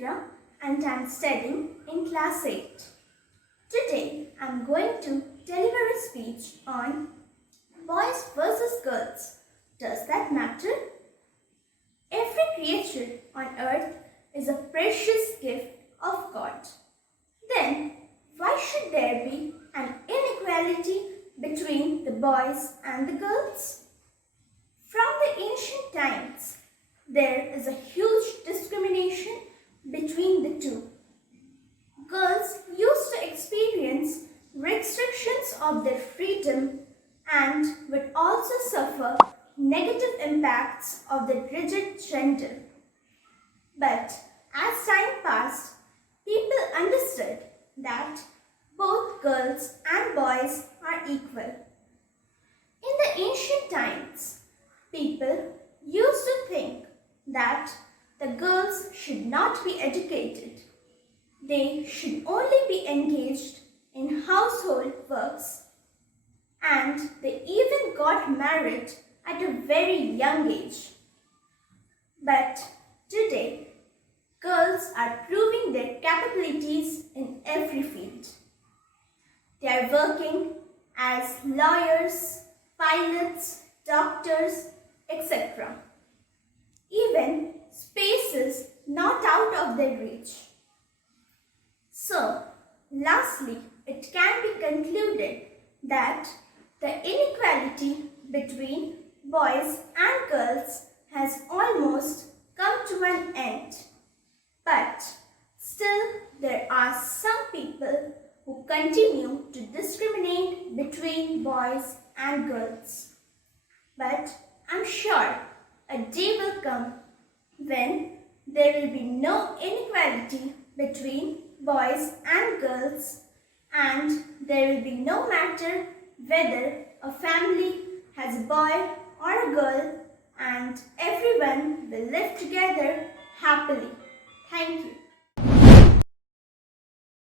Mitra and I am studying in class 8. Today I am going to deliver a speech on boys versus girls. Does that matter? Every creature on earth is a precious gift of God. Then why should there be an inequality between the boys and the girls? From the ancient times, there is a huge discrimination between the two. Girls used to experience restrictions of their freedom and would also suffer negative impacts of the rigid gender. But as time passed, people understood that both girls and boys are equal. In the ancient times, people used to think that the girls should not be educated. They should only be engaged in household works, and they even got married at a very young age. But today, girls are proving their capabilities in every field. They are working as lawyers, pilots, doctors, etc. Even space is not out of their reach. So, lastly, it can be concluded that the inequality between boys and girls has almost come to an end. But still, there are some people who continue to discriminate between boys and girls. But I'm sure a day will come when there will be no inequality between boys and girls, and there will be no matter whether a family has a boy or a girl, and everyone will live together happily. Thank you.